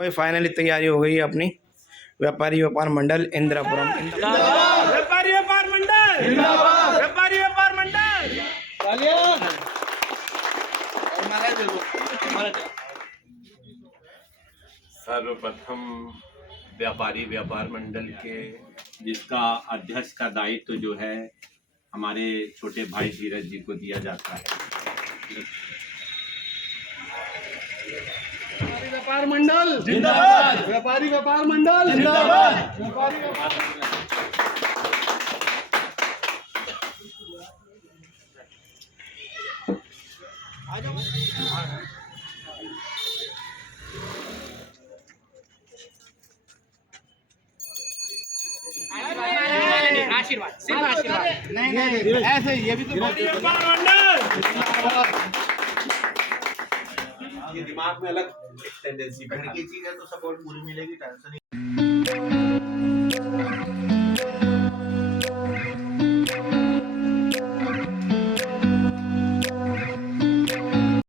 भाई फाइनली तैयारी हो गई है अपनी व्यापारी व्यापार मंडल इंदिरापुरम। व्यापारी व्यापार मंडल जिंदाबाद। व्यापारी व्यापार मंडल सर्वप्रथम व्यापारी व्यापार मंडल के जिसका अध्यक्ष का दायित्व जो है हमारे छोटे भाई धीरज जी को दिया जाता है। व्यापार मंडल जिंदाबाद। व्यापारी व्यापार मंडल जिंदाबाद। व्यापारी व्यापार आशीर्वाद सिर्फ आशीर्वाद नहीं ऐसे ये भी तो व्यापार मंडल ये दिमाग में अलग एक टेंडेंसी घर की चीज है तो सपोर्ट पूरी मिलेगी, टेंशन नहीं।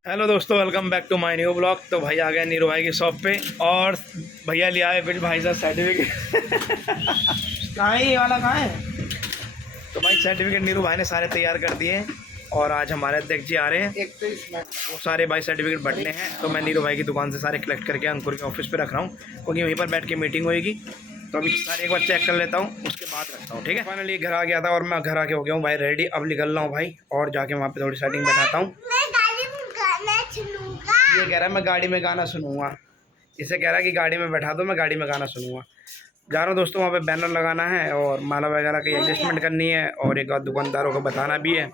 हेलो दोस्तों, welcome back to my new blog. तो भाई आ गए नीरू भाई की शॉप पे और भैया ले आए फिर भाई साहब सर्टिफिकेट। कहाँ है ये वाला, कहाँ है? तो भाई सर्टिफिकेट नीरू भाई ने सारे तैयार कर दिए और आज हमारे अध्यक्ष जी आ रहे हैं। वो सारे भाई सर्टिफिकेट बटने हैं तो मैं नीरू भाई की दुकान से सारे कलेक्ट करके अंकुर के ऑफिस पे रख रहा हूँ क्योंकि वहीं पर बैठ के मीटिंग होएगी। तो अभी सारे एक बार चेक कर लेता हूँ, उसके बाद रखता हूँ, ठीक है। फाइनली घर आ गया था और मैं घर आके हो गया हूँ भाई रेडी। अब निकल रहा हूँ भाई और जाके वहाँ पे थोड़ी सेटिंग बैठाता हूँ। ये कह रहा है मैं गाड़ी में गाना सुनूंगा, इसे कह रहा है कि गाड़ी में बैठा दो, मैं गाड़ी में गाना सुनूंगा। जा रहा हूँ दोस्तों, वहाँ पे बैनर लगाना है और माला वगैरह की एडजस्टमेंट करनी है और एक आध दुकानदारों को बताना भी है।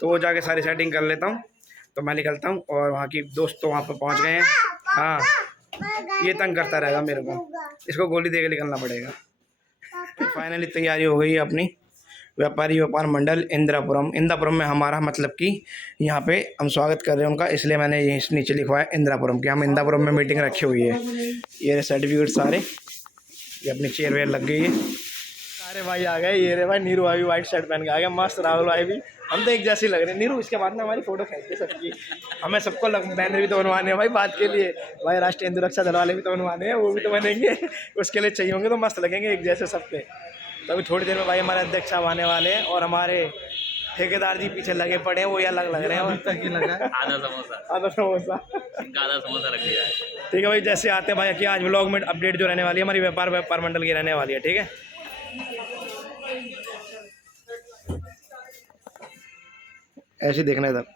तो वो जाके सारी सेटिंग कर लेता हूँ तो मैं निकलता हूँ। और वहाँ की दोस्त तो वहाँ पर पहुँच गए हैं। हाँ, ये तंग करता रहेगा मेरे को, इसको गोली दे के निकलना पड़ेगा। फाइनली तैयारी हो गई है अपनी व्यापारी व्यापार मंडल इंदिरापुरम में हमारा मतलब कि यहाँ पे हम स्वागत कर रहे हैं उनका, इसलिए मैंने यहीं नीचे लिखवाया इंदिरापुरम कि हम इंदिरापुरम में मीटिंग रखी हुई है। ये सर्टिफिकेट सारे, ये अपनी चेयर वेयर लग गई है। सारे भाई आ गए, ये रे भाई नीरू भाई भी वाइट शर्ट पहन के आ गया, मस्त। राहुल भाई भी, हम तो एक जैसे लग रहे हैं। नीरू इसके बाद में हमारी फोटो खींच के सबकी, हमें सबको बैनर भी तो बनवाने हैं भाई बात के लिए। भाई राष्ट्रीय हिंदू रक्षा दल वाले भी तो बनवाने हैं, वो भी तो बनेंगे, उसके लिए चाहिए होंगे तो मस्त लगेंगे एक जैसे सबके। तो अभी थोड़ी देर में भाई हमारे अध्यक्ष साहब आने वाले हैं और हमारे ठेकेदार जी पीछे लगे पड़े हैं, वो ये अलग लग रहे हैं। आधा समोसा रख दिया है। ठीक है भाई, जैसे आते हैं भाई कि आज व्लॉग में अपडेट जो रहने वाली है हमारी व्यापार मंडल की रहने वाली है, ठीक है। ऐसे ही देखना है तब।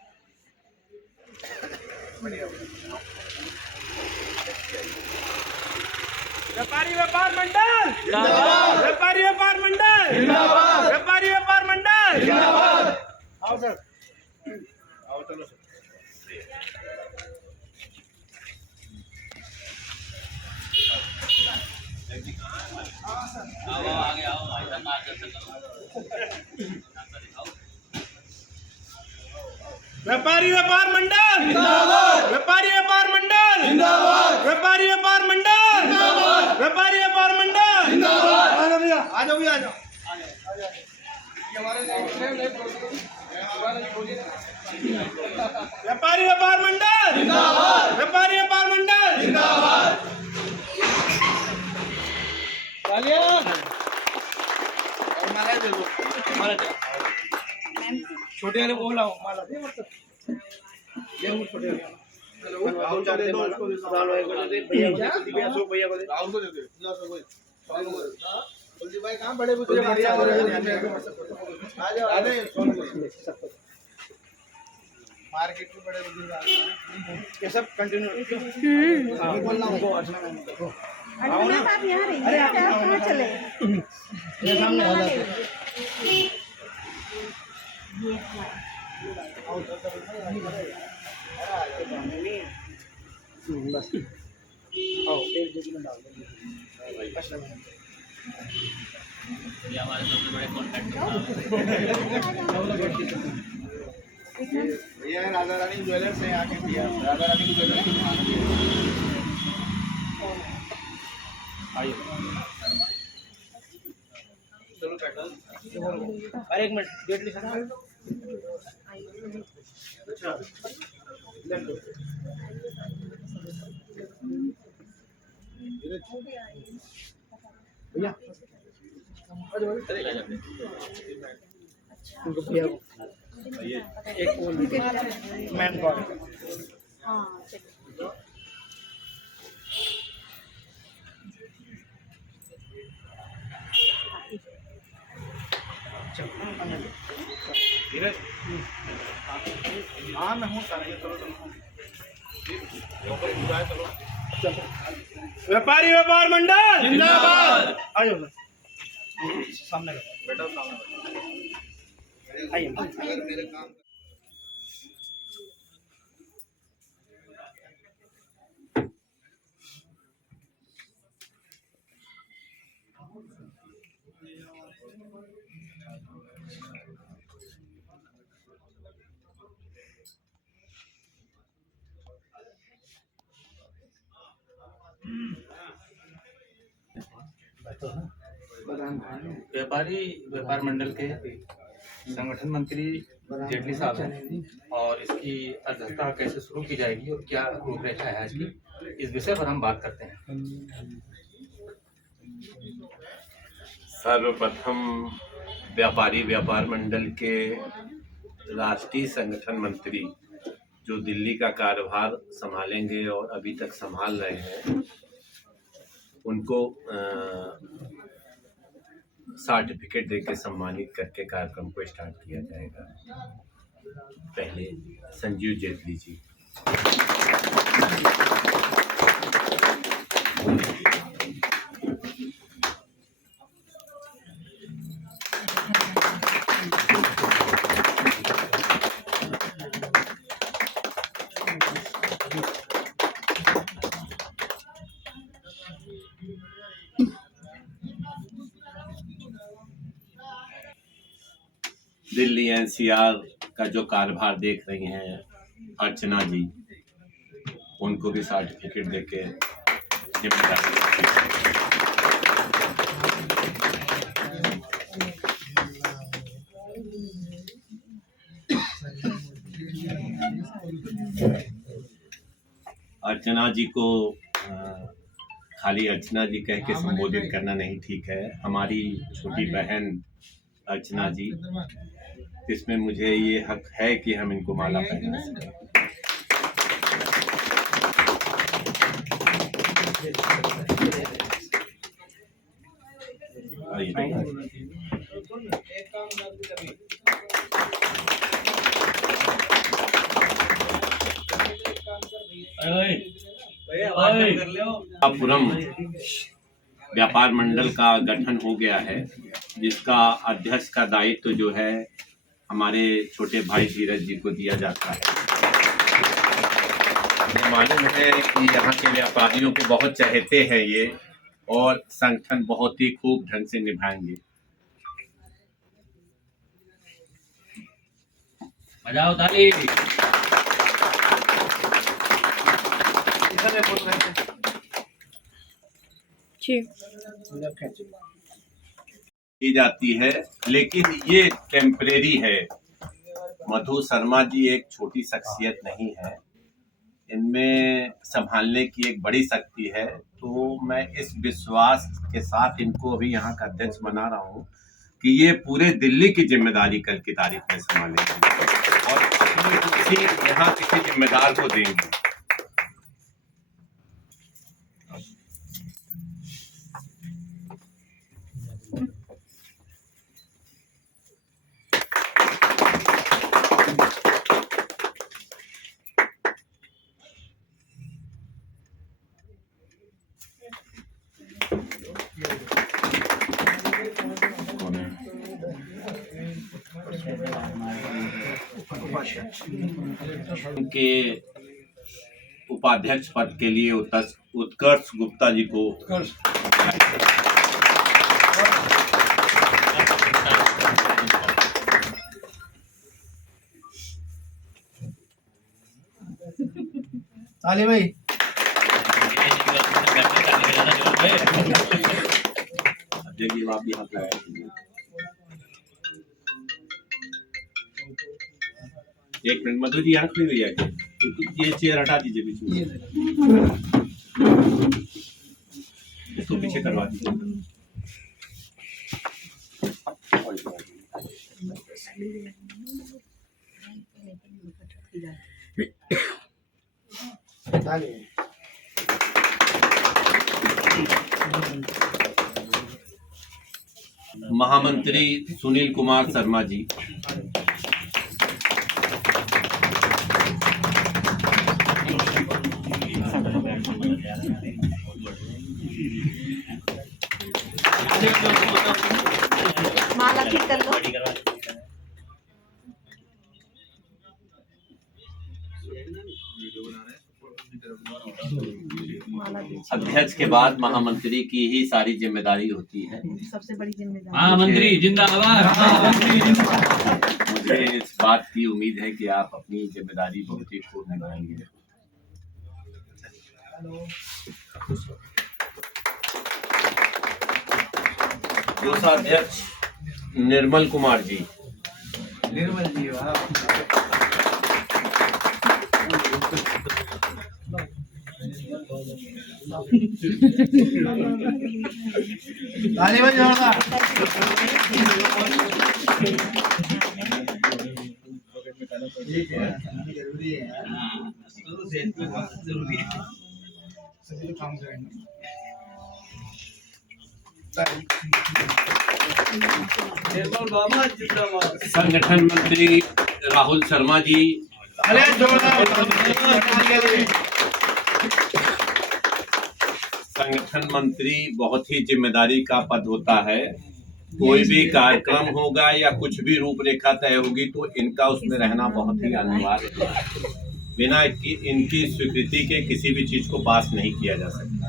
व्यापारी व्यापार मंडल जिंदाबाद। व्यापारी व्यापार मंडल जिंदाबाद। व्यापारी व्यापार मंडल जिंदाबाद। आओ सर, आओ चलो सर। व्यापारी व्यापार मंडल जिंदाबाद। व्यापारी व्यापार मंडल जिंदाबाद। व्यापारी व्यापार मंडल जिंदाबाद। व्यापारी व्यापार मंडल जिंदाबाद। आ जाओ भैया, आ जाओ भैया, आ जाओ। व्यापारी व्यापार मंडल जिंदाबाद। व्यापारी व्यापार मंडल जिंदाबाद। छोटे वाले को लाओ, माला दे मतलब ये वो छोटे वाले हेलो राहुल चाहते हैं माला राहुल भाई को दे, भैया को दे, भैया अशोक भैया को दे, राहुल को दे दे, ला सब कोई सोनू को दे। हां कुलदीप भाई कहां बड़े बुजुर्ग बढ़िया हो रहे हैं, आ जाओ आ जाओ सोनू को दे। मार्केट में बड़े बुजुर्ग आ गए हैं, ये सब कंटिन्यू हां बोलना हमको अर्चना मैम को। अर्चना आप यहां रहिए, आप कहां चले? ये सामने आ जाते बस। आओ एक जगह में डाल दो। ये हमारे सबसे बड़े कॉन्टैक्ट भैया राधा रानी ज्वेलर्स से आके दिया, राधा रानी की ज्वेलर्स की दुकान है। आइए चलो बैठो। अरे एक मिनट, डेट लिखा था। अच्छा भैया उनको भैया एक मैम कॉल हाँ चलिए धीरज हाँ मैं हूँ सर चलो व्यापारी व्यापार मंडल जिंदाबाद। आ जाओ सर सामने बेटा सामने आइए मेरे काम व्यापारी व्यापार मंडल के संगठन मंत्री जेटली साहब हैं और इसकी अध्यक्षता कैसे शुरू की जाएगी और क्या रूपरेखा है इसकी, इस विषय पर हम बात करते हैं। सर्वप्रथम व्यापारी व्यापार मंडल के राष्ट्रीय संगठन मंत्री जो दिल्ली का कार्यभार संभालेंगे और अभी तक संभाल रहे हैं, उनको सर्टिफिकेट देके सम्मानित करके कार्यक्रम को स्टार्ट किया जाएगा। पहले संजीव जेटली जी। दिल्ली एनसीआर का जो कार्यभार देख रही हैं अर्चना जी, उनको भी सर्टिफिकेट देके जिम्मेदारी अर्चना जी को खाली अर्चना जी कह के संबोधित करना नहीं ठीक है। हमारी छोटी बहन अर्चना जी, इसमें मुझे ये हक है कि हम इनको माला पहना सकें। पुरम व्यापार मंडल का गठन हो गया है, जिसका अध्यक्ष का दायित्व जो है हमारे छोटे भाई धीरज जी को दिया जाता है। मुझे मालूम है कि यहाँ के व्यापारियों के बहुत चहेते हैं ये, और संगठन बहुत ही खूब ढंग से निभाएंगे। बजाओ ताली। की जाती है, लेकिन ये टेम्परेरी है। मधु शर्मा जी एक छोटी शख्सियत नहीं है, इनमें संभालने की एक बड़ी शक्ति है। तो मैं इस विश्वास के साथ इनको अभी यहाँ का अध्यक्ष बना रहा हूँ कि ये पूरे दिल्ली की जिम्मेदारी कल की तारीख में संभालेंगे और अपनी यहाँ किसी जिम्मेदार को देंगे। के उपाध्यक्ष पद के लिए उत्कर्ष गुप्ता जी को ताली भाई। देखिए आप भी हाथ लगाए। एक मिनट मधु जी, आंख नहीं भैया ये चेयर हटा दीजिए बीच में। इसको पीछे करवा दीजिए। महामंत्री सुनील कुमार शर्मा जी, माला ठीक कर लो। माला दीजिए। अध्यक्ष के बाद महामंत्री की ही सारी जिम्मेदारी होती है। सबसे बड़ी जिम्मेदारी। महामंत्री जिंदाबाद। मुझे इस बात की उम्मीद है कि आप अपनी जिम्मेदारी बहुत ही खूब निभाएंगे। कोषाध्यक्ष निर्मल कुमार जी, निर्मल जी वाह। ताली बजाओ जोरदार। ठीक है, जरूरी है। शुरू से जरूरी है। सभी काम करेंगे। निर्मल बाबा जिंदाबाद। संगठन मंत्री राहुल शर्मा जी, अरे जोरदार। संगठन मंत्री बहुत ही जिम्मेदारी का पद होता है। कोई भी कार्यक्रम होगा या कुछ भी रूपरेखा तय होगी तो इनका उसमें रहना बहुत ही अनिवार्य है। बिना इनकी स्वीकृति के किसी भी चीज को पास नहीं किया जा सकता।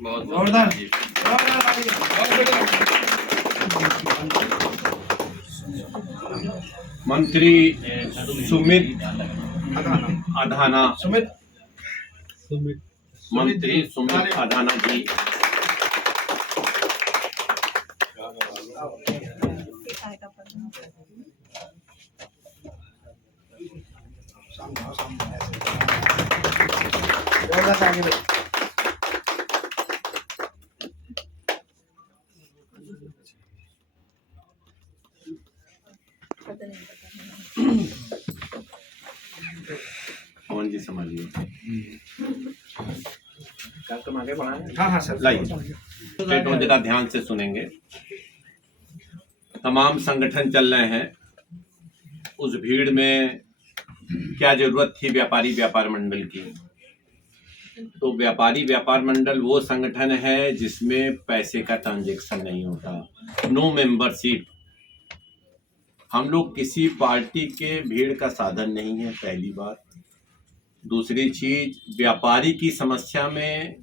बहुत जोरदार। मंत्री सुमित अधाना, मंत्री सुमित अधाना जी, पवन जी समझिए। हाँ सर लाइए, स्टेटों जरा ध्यान से सुनेंगे। तमाम संगठन चल रहे हैं, उस भीड़ में क्या जरूरत थी व्यापारी व्यापार मंडल की? तो व्यापारी व्यापार मंडल वो संगठन है जिसमें पैसे का ट्रांजैक्शन नहीं होता, नो मेंबरशिप। हम लोग किसी पार्टी के भीड़ का साधन नहीं है, पहली बात। दूसरी चीज, व्यापारी की समस्या में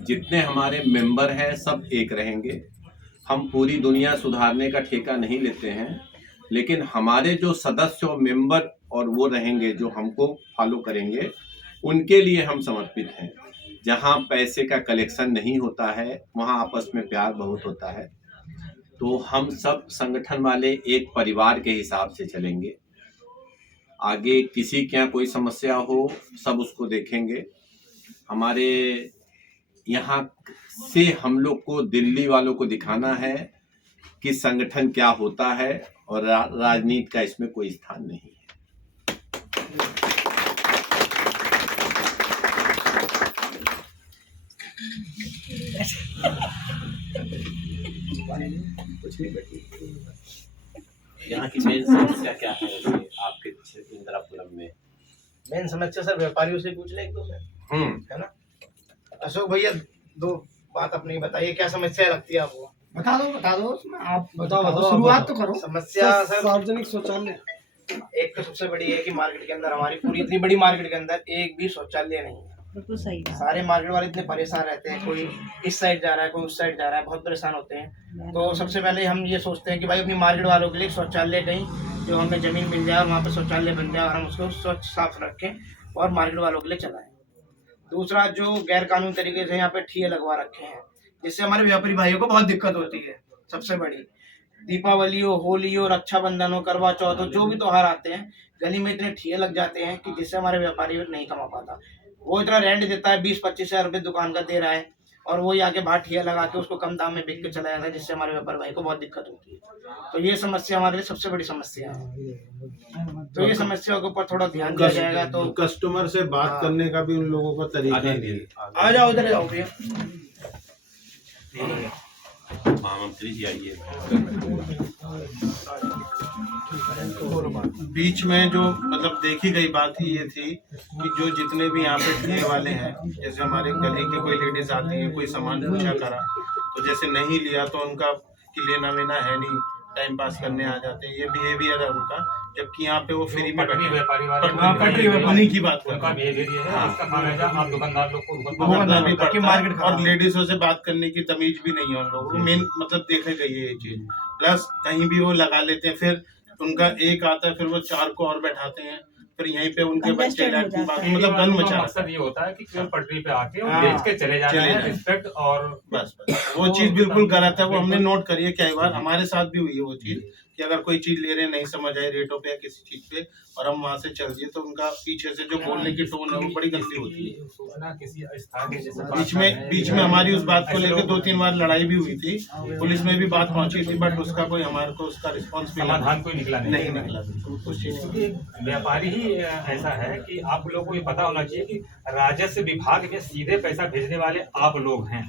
जितने हमारे मेंबर हैं सब एक रहेंगे। हम पूरी दुनिया सुधारने का ठेका नहीं लेते हैं, लेकिन हमारे जो सदस्य और मेंबर और वो रहेंगे जो हमको फॉलो करेंगे, उनके लिए हम समर्पित हैं। जहाँ पैसे का कलेक्शन नहीं होता है वहाँ आपस में प्यार बहुत होता है। तो हम सब संगठन वाले एक परिवार के हिसाब से चलेंगे। आगे किसी के यहाँ कोई समस्या हो सब उसको देखेंगे। हमारे यहाँ से हम लोग को दिल्ली वालों को दिखाना है कि संगठन क्या होता है और राजनीति का इसमें कोई स्थान नहीं है। यहाँ की मेन समस्या क्या है आपके इंदिरापुरम में? मेन समस्या सर व्यापारियों से पूछ ले एक दो से, है ना? अशोक भैया दो बात अपनी बताइए, क्या समस्या लगती है आपको? बता दो उसमें आप बताओ, शुरुआत तो करो। समस्या सर सार्वजनिक शौचालय एक तो सबसे बड़ी है कि मार्केट के अंदर, हमारी पूरी इतनी बड़ी मार्केट के अंदर एक भी शौचालय नहीं है। बिल्कुल सही बात। सारे मार्केट वाले इतने परेशान रहते हैं, कोई इस साइड जा रहा है कोई उस साइड जा रहा है, बहुत परेशान होते हैं। तो सबसे पहले हम ये सोचते हैं कि भाई अपनी मार्केट वालों के लिए शौचालय कहीं जो हमें ज़मीन मिल जाए वहाँ पर शौचालय बन जाए और हम उसको स्वच्छ साफ रखें और मार्केट वालों के लिए चलाएं। दूसरा जो गैर कानूनी तरीके से यहाँ पे ठिये लगवा रखे हैं, जिससे हमारे व्यापारी भाइयों को बहुत दिक्कत होती है। सबसे बड़ी दीपावली हो, होली हो, रक्षाबंधन हो, करवा चौथ हो, जो भी त्योहार आते हैं गली में इतने ठिये लग जाते हैं कि जिससे हमारे व्यापारी नहीं कमा पाता। वो इतना रेंट देता है, 20-25 हज़ार रुपये दुकान का दे रहा है, और वो आके बाहर ठिया लगा के उसको कम दाम में बिक के चला जाता है, जिससे हमारे व्यापारी भाई को बहुत दिक्कत होती है। तो ये समस्या हमारे लिए सबसे बड़ी समस्या है। तो ये समस्या के ऊपर थोड़ा ध्यान दिया जाएगा तो कस्टमर से बात करने का भी उन लोगों का तरीका नहीं है। आ जाओ, इधर जाओ भैया। महामंत्री जी आइए। बीच में जो मतलब देखी गई बात ही ये थी कि जो जितने भी यहाँ पे ठेले वाले हैं, जैसे हमारे गली की कोई लेडीज आती है, कोई सामान पूछा करा तो जैसे नहीं लिया तो उनका कि लेना वेना है नहीं, टाइम पास करने आ जाते हैं, ये बिहेवियर है उनका। जबकि यहाँ पे वो फ्री में पटरी व्यापारी वाले पटरी व्यापारी की बात कर उनका बिहेवियर ये है, इसका खामियाजा आप दुकानदार लोग को भुगतना भी ताकि पड़ता मार्केट है। खराब और लेडीजों से बात करने की तमीज भी नहीं है उन लोगों को, मेन मतलब देखे गई है ये चीज। प्लस कहीं भी वो लगा लेते हैं, फिर उनका एक आता है, फिर वो 4 को और बैठाते हैं, फिर यहीं पे उनके बच्चे मतलब गन मचा। मकसद ये होता है कि केवल पटरी पे आके और हाँ, बेच के चले जाते चले हैं, जाएं। रिस्पेक्ट और बस वो चीज बिल्कुल गलत है। वो हमने नोट करी है कई बार, हमारे साथ भी हुई है वो चीज कि अगर कोई चीज ले रहे हैं नहीं समझ आए रेटों पे या किसी चीज पे और हम वहां से चल दिए तो उनका पीछे से जो बोलने की टोन है वो बड़ी गंदी होती है। सूचना किसी स्थानीय जैसे बीच में हमारी उस बात को लेकर 2-3 बार लड़ाई भी हुई थी, पुलिस में भी बात पहुंची थी, बट उसका कोई हमारे को उसका रिस्पॉन्स समाधान कोई निकला नहीं निकला उस चीज का। क्योंकि व्यापारी ही ऐसा है कि आप लोगों को ये पता होना चाहिए कि राजस्व विभाग में सीधे पैसा भेजने वाले आप लोग हैं।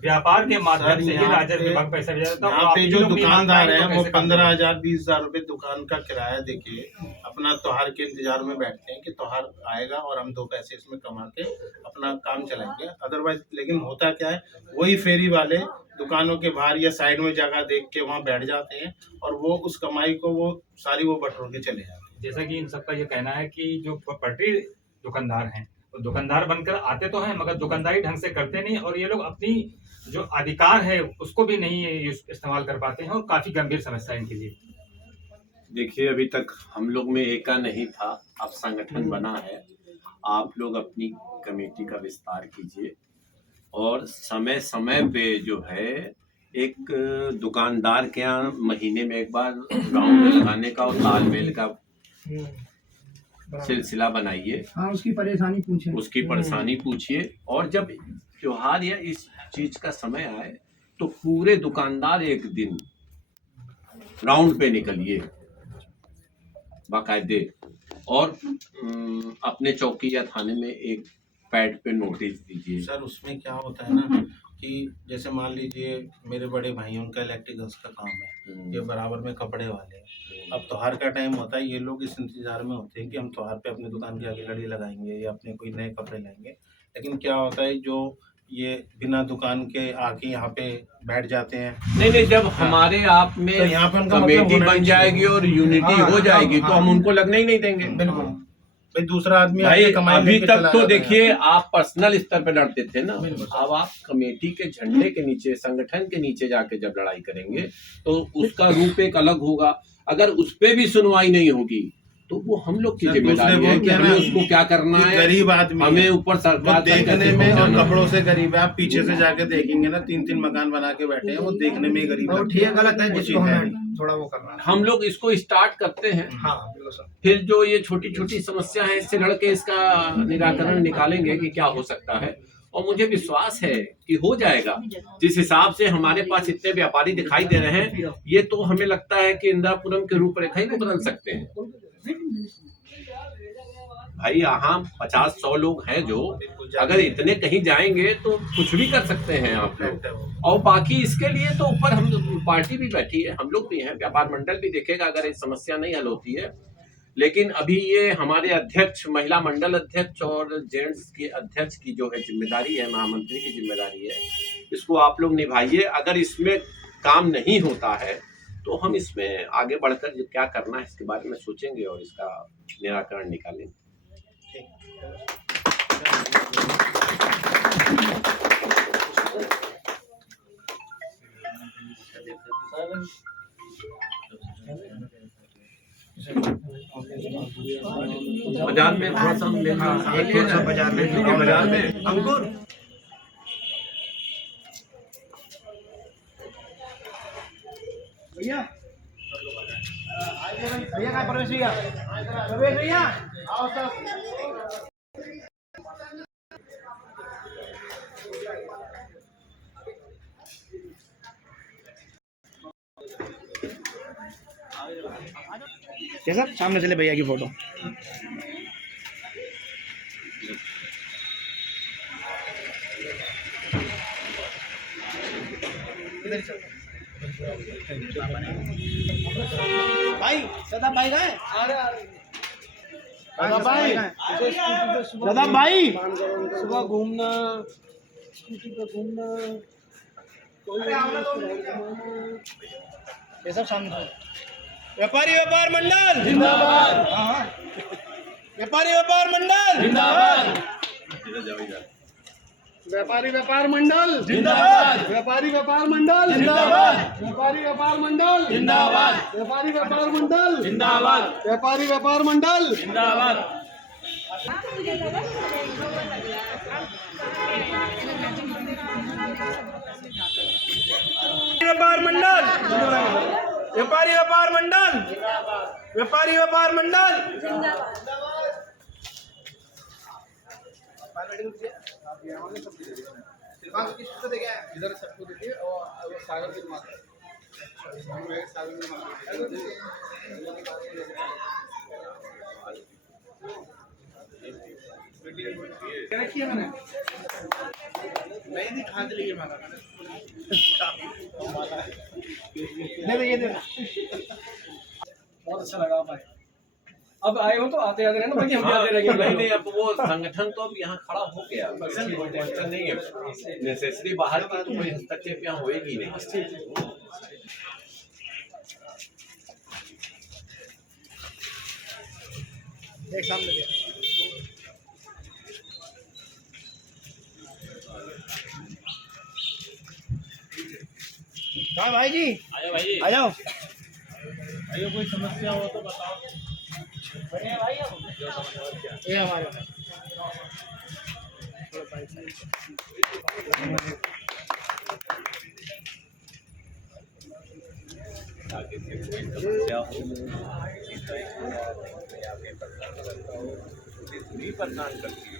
व्यापार के माध्यम से ही राजस्व विभाग पैसा भेजा जाता है। यहाँ पे जो दुकानदार है वो 15,000-20,000 रुपए दुकान का किराया देके अपना त्योहार के इंतजार में बैठते हैं कि त्योहार आएगा और हम 2 पैसे इसमें कमा के अपना काम चलाएंगे। अदरवाइज लेकिन होता क्या है, वही फेरी वाले दुकानों के बाहर या साइड में जगह देख के वहाँ बैठ जाते हैं और वो उस कमाई को वो सारी वो बटोर के चले जाते हैं। जैसा कि इन सबका ये कहना है कि जो पटरी दुकानदार हैं वो दुकानदार बनकर आते तो हैं मगर दुकानदारी ढंग से करते नहीं, और ये लोग अपनी जो अधिकार है उसको भी नहीं इस्तेमाल कर पाते हैं, और काफी गंभीर समस्या है इनके लिए। देखिए, अभी तक हम लोग में एका नहीं था, अब संगठन बना है। आप लोग अपनी कमेटी का विस्तार कीजिए और समय समय पे जो है एक दुकानदार के यहाँ महीने में एक बार राउंड लगाने का और तालमेल का सिलसिला बनाइए। हाँ, उसकी परेशानी पूछिए और जब त्योहार या इस चीज का समय आए तो पूरे दुकानदार एक दिन राउंड पे निकलिए बाकायदे, और अपने चौकी या थाने में एक पैड पे नोटिस दीजिए। सर उसमें क्या होता है ना कि जैसे मान लीजिए मेरे बड़े भाई उनका इलेक्ट्रिकल्स का काम है, ये बराबर में कपड़े वाले हैं। अब त्योहार का टाइम होता है, ये लोग इस इंतजार में होते हैं कि हम त्योहार पे अपनी दुकान के आगे लड़ी लगाएंगे या अपने कोई नए कपड़े लाएंगे। लेकिन क्या होता है, जो ये बिना दुकान के आके यहाँ पे बैठ जाते हैं। नहीं, जब हमारे आप में तो यहाँ पे उनका कमेटी मतलब बन जाएगी और यूनिटी हो जाएगी तो हम उनको लगने ही नहीं देंगे। बिल्कुल भाई, दूसरा आदमी भाई आके कमाई अभी लेके तक चला तो जाता है। देखिए आप पर्सनल स्तर पे लड़ते थे ना, अब आप कमेटी के झंडे के नीचे, संगठन के नीचे जाके जब लड़ाई करेंगे तो उसका रूप एक अलग होगा। अगर उस पे भी सुनवाई नहीं होगी तो वो हम लोग की जिम्मेदारी है कि हमें उसको क्या करना है। गरीब आदमी हमें ऊपर सरकार देखने में और कपड़ों से गरीब है। आप पीछे से जाके देखेंगे ना, 3-3 मकान बना के बैठे हैं, वो देखने में ही गरीब वो लगते ठीक हैं। गलत है, वो जिसको चीज़ है हमें थोड़ा वो करना है। हम लोग इसको स्टार्ट करते हैं, हाँ बिल्कुल सर। फिर जो ये छोटी छोटी समस्या है इससे लड़के इसका निराकरण निकालेंगे कि क्या हो सकता है, और मुझे विश्वास है कि हो जाएगा। जिस हिसाब से हमारे पास इतने व्यापारी दिखाई दे रहे हैं, ये तो हमें लगता है कि इंदिरापुरम के रूपरेखा ही को बदल सकते हैं। भाई यहाँ 50-100 लोग हैं जो अगर इतने कहीं जाएंगे तो कुछ भी कर सकते हैं आप लोग। और बाकी इसके लिए तो ऊपर हम पार्टी भी बैठी है, हम लोग भी हैं, व्यापार मंडल भी देखेगा अगर ये समस्या नहीं हल होती है। लेकिन अभी ये हमारे अध्यक्ष, महिला मंडल अध्यक्ष और जेंट्स के अध्यक्ष की जो है जिम्मेदारी है, महामंत्री की जिम्मेदारी है, इसको आप लोग निभाइए। अगर इसमें काम नहीं होता है तो हम इसमें आगे बढ़कर क्या करना है इसके बारे में सोचेंगे और इसका निराकरण निकालेंगे। बाजार में थोड़ा सा हम ले हाँ, एक 150 बाजार में बाजार में अंकुर भैया भैया कहाँ प्रवेश भैया आओ सब कैसा सामने चले भैया की फोटो। भाई सदा भाई गए सदा भाई सदा भाई सुबह घूमना स्कूटी पे घूमना ये सब सामने व्यापारी व्यापार मंडल जिंदाबाद व्यापारी व्यापार मंडल जिंदाबाद व्यापारी व्यापार मंडल जिंदाबाद व्यापारी व्यापार मंडल जिंदाबाद व्यापारी व्यापार मंडल जिंदाबाद व्यापारी व्यापार मंडल जिंदाबाद व्यापारी व्यापार मंडल जिंदाबाद व्यापार मंडल व्यापारी व्यापार मंडल व्यापारी व्यापार मंडल इधर सबको देखिए और सागर के माता क्या किया मैंने नहीं खाद लिए माता नहीं ये बहुत अच्छा लगा भाई अब आए हो तो आते आते रहना बाकी हम आते रहेंगे नहीं अब वो संगठन तो अब यहाँ खड़ा हो गया नहीं है नेसेसरी बाहर की तो कोई हस्तक्षेप यहाँ होएगी नहीं। एक सामने दिया हाँ भाई जी आ जाओ भाई कोई समस्या हो तो बताओ भाई ये हमारे परेशान करती है।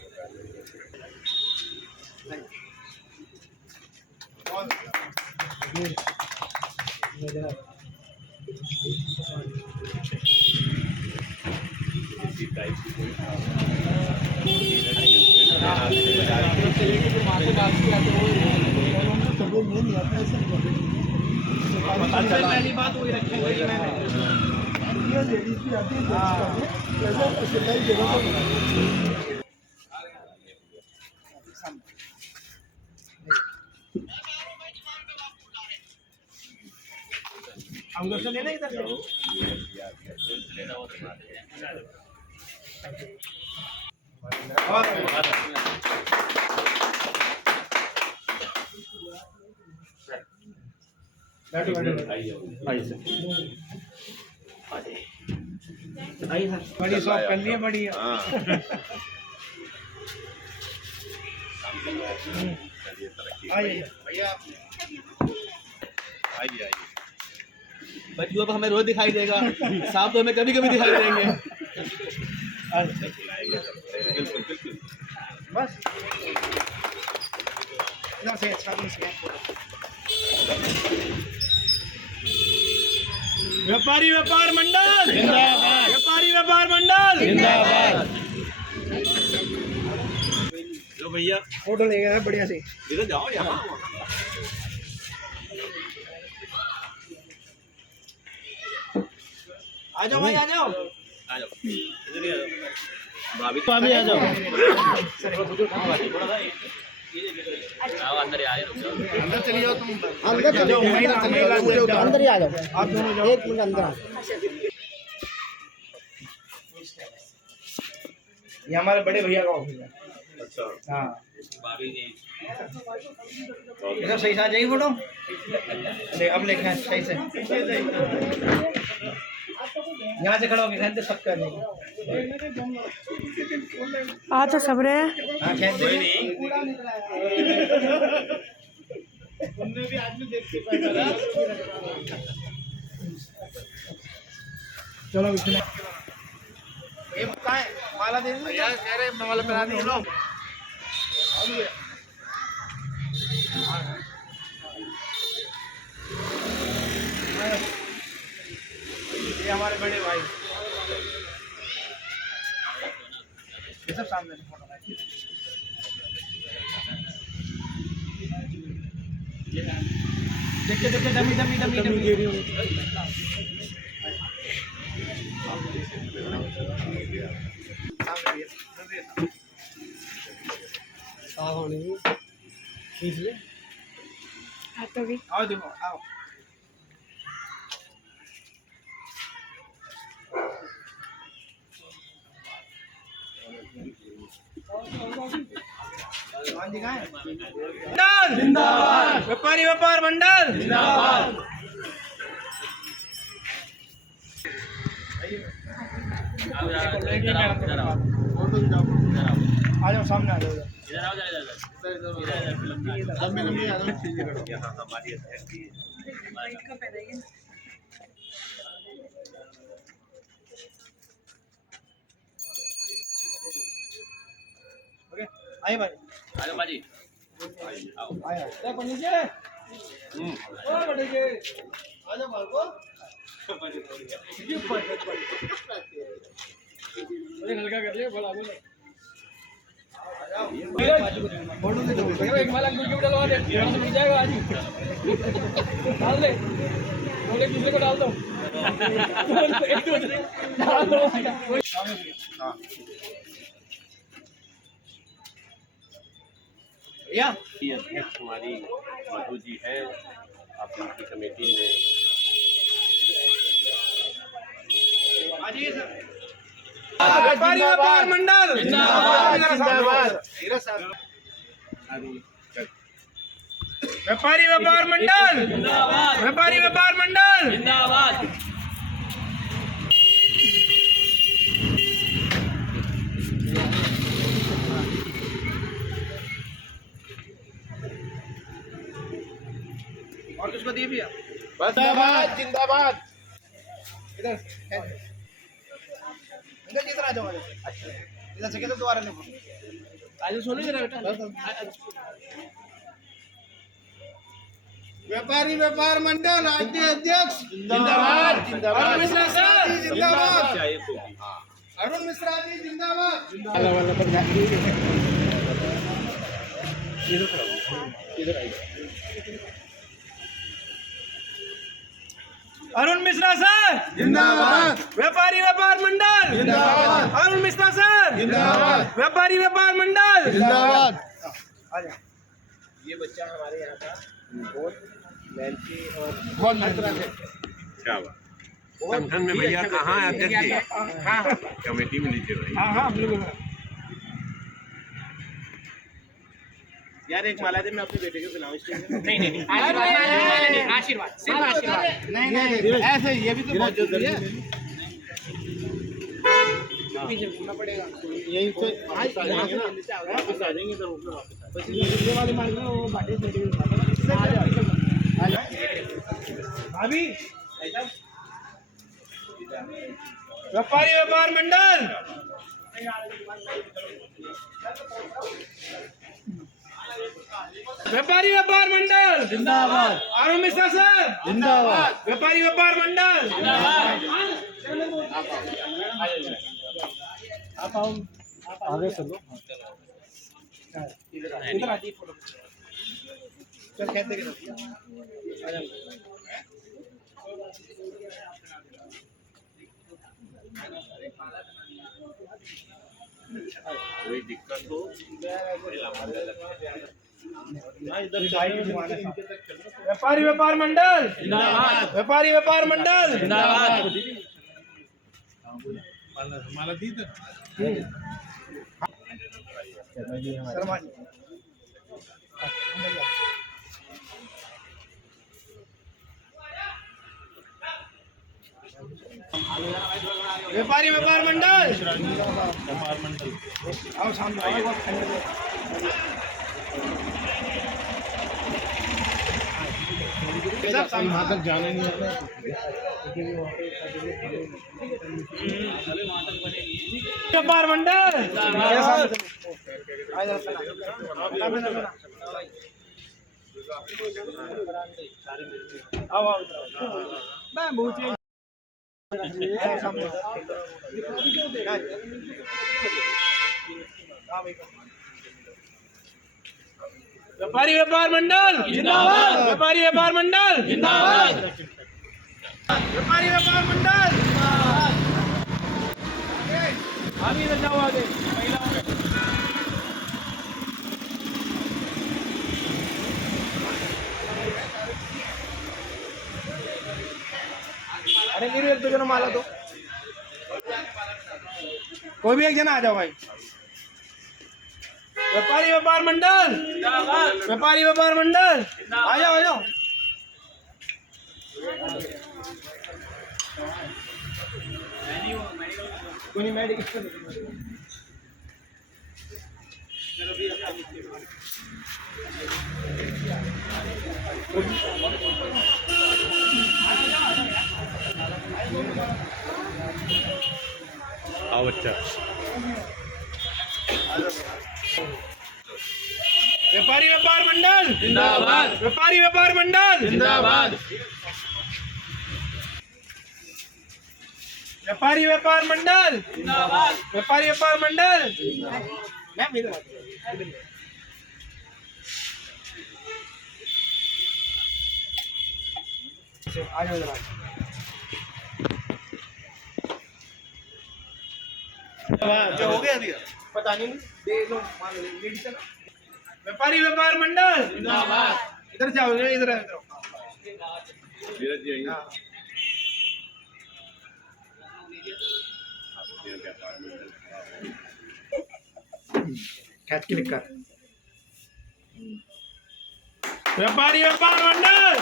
पहली बात वही रखी वही मैंने हम लोग से लेना इधर बड़ी शॉप कर लिए बड़ी बच्चों अब हमें रोज दिखाई देगा सांप तो हमें कभी कभी दिखाई देंगे बस इधर से अच्छा व्यापारी व्यापार मंडल जिंदाबाद व्यापारी व्यापार मंडल जिंदाबाद जो भैया फोटो लेगा बढ़िया से इधर जाओ यहाँ आ जाओ भाई आ जाओ आ जाओ इधर ही आ जाओ भाभी तो अभी आ जाओ अंदर चली जाओ तुम अंदर चले जाओ अंदर ही आ जाओ आप दोनों जाओ एक मिनट अंदर आ ये हमारे बड़े भैया का ऑफिस है। अच्छा हाँ भाभी जी इधर सही से आ जाएगी फोटो ले अब लिखना है सही से यहाँ से खड़ा होके खेलते सब कर देंगे। आ तो सब रहे हैं। हाँ खेलते चलो इसमें ये बताएं माला दे दो यार, कह रहे माला पहना दी लोग। ये हमारे बड़े भाई, ये सब सामने देखिए देखिए डमी डमी डमी डमी खींच ले। तो भी आओ देखो आओ। जिंदाबाद, व्यापारी व्यापार मंडल जिंदाबाद। आ जाओ सामने आ जाओ। यहाँ हमारी अध्यक्ष जी ओके आइए भाई, आया तो पंडित जी। ओ पंडित जी आ जाओ बालको। अरे हल्का कर लिया बड़ा बोलो। फोटो दे दो एक माला गुल के डालवा दे, मिल जाएगा आज ही। डाल दे बोले दूसरे को डाल दो। एक दो डाल दो। हां या की अध्यक्ष हमारी मधु जी है, आप उनकी कमेटी में व्यापारी व्यापार मंडल जिंदाबाद जिंदाबाद। व्यापारी व्यापार मंडल जिंदाबाद, व्यापारी व्यापार मंडल जिंदाबाद। और किसको दिए भैया? जिंदाबाद जिंदाबाद। इधर इधर किधर आ जाओ। अच्छा इधर से किधर दोबारा नहीं आज सोने जरा बेटा। व्यापारी व्यापार मंडल राज्य अध्यक्ष जिंदाबाद जिंदाबाद। अरुण मिश्रा सर जिंदाबाद, अरुण मिश्रा जी जिंदाबाद। अरुण मिश्रा सर जिंदाबाद, व्यापारी व्यापार मंडल जिंदाबाद। अरुण मिश्रा सर जिंदाबाद, व्यापारी व्यापार मंडल जिंदाबाद। ये बच्चा हमारे यहाँ का बहुत मेहनती और बहुत मेहनत है। क्या बात। संगठन में भैया कहाँ है अध्यक्ष जी? हाँ कमेटी में लीजिए भाई। हाँ हाँ बिल्कुल। यार एक माला दे, मैं अपने बेटे को खिलाऊं इसके। नहीं नहीं आशीर्वाद सिर्फ आशीर्वाद। नहीं नहीं ऐसे ये भी तो बहुत जरूरी है। पीछे घूमना पड़ेगा यहीं से वापस आ जाएंगे ना, वापस आ जाएंगे तो वापस ये वाले मार्ग में वो बाटे से भाभी व्यापारी व्यापार मंडल व्यापारी व्यापार मंडल जिंदाबाद। अरुण मिश्रा सर जिंदाबाद, व्यापारी व्यापार मंडल जिंदाबाद। आप आओ आगे चलो। इधर आइए फोटो चल कहते के आ जाओ। कोई दिक्कत हो व्यापारी व्यापार मंडल जिंदाबाद, व्यापारी व्यापार मंडल जिंदाबाद। माला दी तो शर्मा जी व्यापारी व्यापार मंडल व्यापार मंडल आओ सामने आओ। वहाँ तक जाने नहीं आता। व्यापार मंडल आओ व्यापारी व्यापार मंडल जिंदाबाद, व्यापारी व्यापार मंडल जिंदाबाद, व्यापारी व्यापार मंडल जिंदाबाद। आगे इधर जाओ, आगे महिलाओं में। अरे मेरे एक दो जना माला दो, कोई भी एक जना आ जाओ भाई। व्यापारी व्यापार मंडल जिंदाबाद, व्यापारी व्यापार मंडल आ जाओ, आ जाओ। कोई मेडिकल आओ बच्चा। व्यापारी व्यापार मंडल जिंदाबाद, व्यापारी व्यापार मंडल जिंदाबाद, व्यापारी व्यापार मंडल जिंदाबाद, व्यापारी व्यापार मंडल। मैम इधर आ जाओ, इधर क्या हो गया दिया? पता नहीं, दे लो मान लो लेडीज है ना। व्यापारी व्यापार मंडल जिंदाबाद, इधर जाओ, इधर आओ, इधर हाँ। कैच क्लिक कर। व्यापारी व्यापार मंडल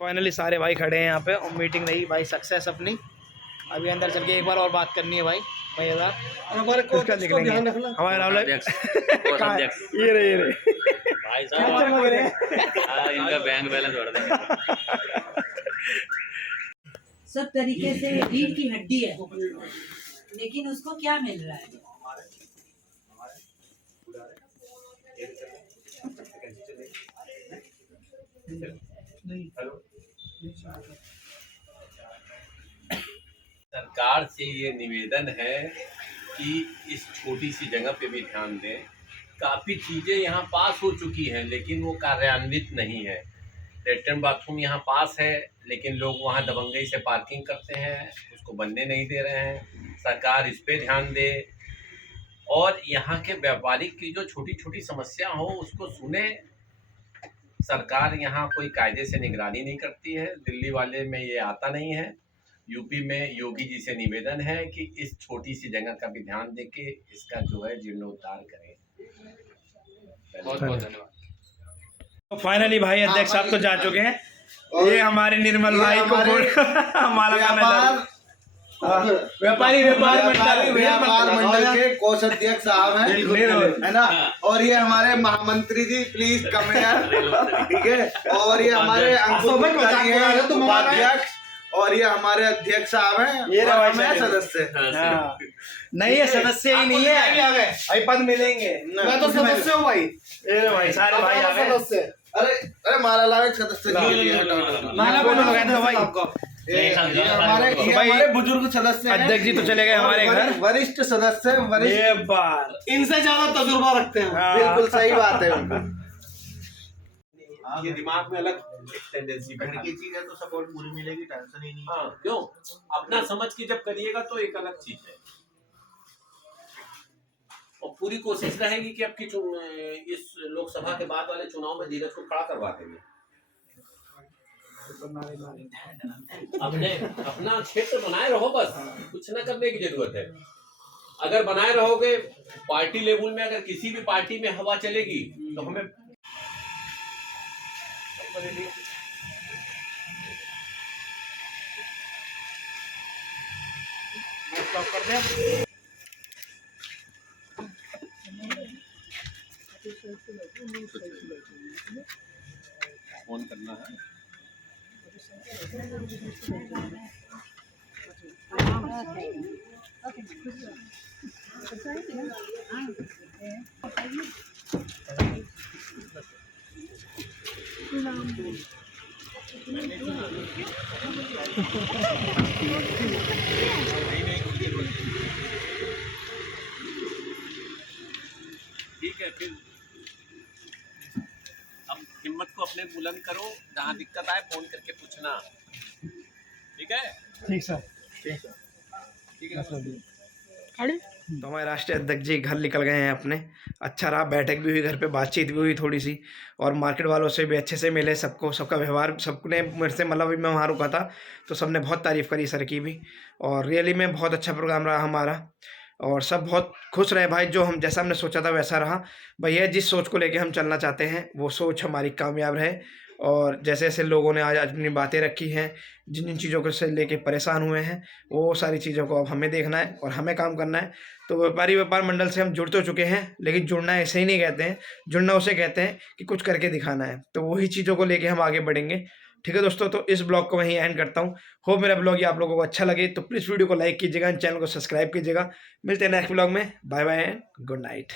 फाइनली सारे भाई खड़े हैं यहाँ पे और मीटिंग रही भाई सक्सेस अपनी। अभी अंदर चल के एक बार और बात करनी है भाई भैया, हमारे कोच का निकलेंगे हमारे राहुल ये रहे भाई साहब इनका बैंक बैलेंस बढ़ देंगे। सब तरीके से रीढ़ की हड्डी है, लेकिन उसको क्या मिल रहा है? सरकार से ये निवेदन है कि इस छोटी सी जगह पे भी ध्यान दें। काफ़ी चीज़ें यहाँ पास हो चुकी हैं लेकिन वो कार्यान्वित नहीं है। लेटरिन बाथरूम यहाँ पास है लेकिन लोग वहाँ दबंगई से पार्किंग करते हैं, उसको बनने नहीं दे रहे हैं। सरकार इस पे ध्यान दे और यहाँ के व्यापारी की जो छोटी छोटी समस्या हो उसको सुने। सरकार यहाँ कोई कायदे से निगरानी नहीं करती है, दिल्ली वाले में ये आता नहीं है। यूपी में योगी जी से निवेदन है कि इस छोटी सी जगह का भी ध्यान दे के इसका जो है जीर्णोद्धार करें। बहुत बहुत धन्यवाद। फाइनली भाई अध्यक्ष साहब तो जा चुके हैं, ये हमारे निर्मल भाई को माला का व्यापारी व्यापार मंडल के कोषाध्यक्ष साहब हैं, है ना। और ये हमारे महामंत्री जी प्लीज कम हियर, ठीक है। और ये हमारे उपाध्यक्ष और ये हमारे अध्यक्ष साहब हैं, ये सदस्य नहीं है, सदस्य ही नहीं है, भाई पद मिलेंगे। मैं तो सदस्य हूँ भाई, ये भाई सारे भाई आ गए। सदस्य। अरे माला लावे सदस्य माला कौन हो गया था भाई? ये हमारे बुजुर्ग सदस्य हैं। अध्यक्ष जी तो चले गए हमारे घर, वरिष्ठ सदस्य, वरिष्ठ बार इनसे ज्यादा तजुर्बा रखते हैं। बिल्कुल सही बात है उनका। ये दिमाग में अलग टेंडेंसी की चीज है तो सपोर्ट पूरी मिलेगी, टेंशन ही नहीं। हाँ, क्यों अपना समझ के जब करिएगा तो एक अलग चीज है। और पूरी कोशिश रहेगी कि आपकी इस लोकसभा के बाद वाले चुनाव में धीरज को खड़ा करवा देंगे। अपना क्षेत्र बनाए रहो, बस कुछ ना करने की जरूरत है। अगर बनाए रहोगे पार्टी लेवल में, अगर किसी भी पार्टी में हवा चलेगी तो हमें उसको दे दिए। मैं स्टॉप कर दें। फोन करना है। ठीक है, फिर अब हिम्मत को अपने बुलंद करो, जहाँ दिक्कत आए फोन करके पूछना, ठीक है? ठीक सर। तो हमारे राष्ट्रीय अध्यक्ष जी घर निकल गए हैं अपने। अच्छा रहा, बैठक भी हुई घर पे, बातचीत भी हुई थोड़ी सी, और मार्केट वालों से भी अच्छे से मिले। सबको, सबका व्यवहार, सबने मेरे से, मतलब मैं वहाँ रुका था तो सबने बहुत तारीफ़ करी सर की भी, और रियली में बहुत अच्छा प्रोग्राम रहा हमारा, और सब बहुत खुश रहे भाई। जो हम, जैसा हमने सोचा था वैसा रहा भैया। जिस सोच को लेके हम चलना चाहते हैं वो सोच हमारी कामयाब रहे, और जैसे जैसे लोगों ने आज अपनी बातें रखी हैं, जिन जिन चीज़ों को से लेके परेशान हुए हैं, वो सारी चीज़ों को अब हमें देखना है और हमें काम करना है। तो व्यापारी व्यापार मंडल से हम जुड़ तो चुके हैं, लेकिन जुड़ना ऐसे ही नहीं कहते हैं। जुड़ना उसे कहते हैं कि कुछ करके दिखाना है, तो वही चीज़ों को लेके हम आगे बढ़ेंगे। ठीक है दोस्तों, तो इस ब्लॉग को वहीं एंड करता हूँ। होप मेरा ब्लॉग ये आप लोगों को अच्छा लगे, तो प्लीज़ वीडियो को लाइक कीजिएगा, चैनल को सब्सक्राइब कीजिएगा। मिलते हैं नेक्स्ट ब्लॉग में। Bye bye and good night.